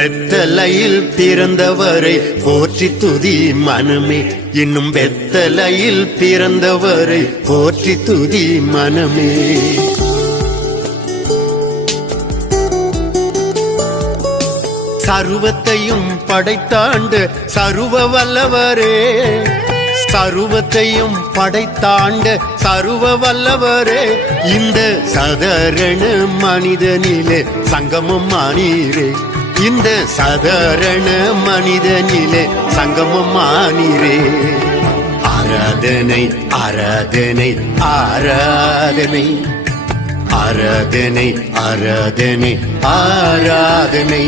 பெத்தலையில் பிறந்தவரை போற்றி துதி மனமே, இன்னும் பெத்தலையில் பிறந்தவரை போற்றி துதி மனமே. சர்வத்தையும் படைத்தாண்ட சர்வ வல்லவரே, சர்வத்தையும் படைத்தாண்ட சர்வ வல்லவரே, இந்த சாதாரண மனிதனிலே சங்கமம் ஆனீரே, இந்த சாதாரண மனிதனிலே சங்கமம் ஆனீரே. ஆராதனை ஆராதனை ஆராதனை ஆராதனை ஆராதனை ஆராதனை.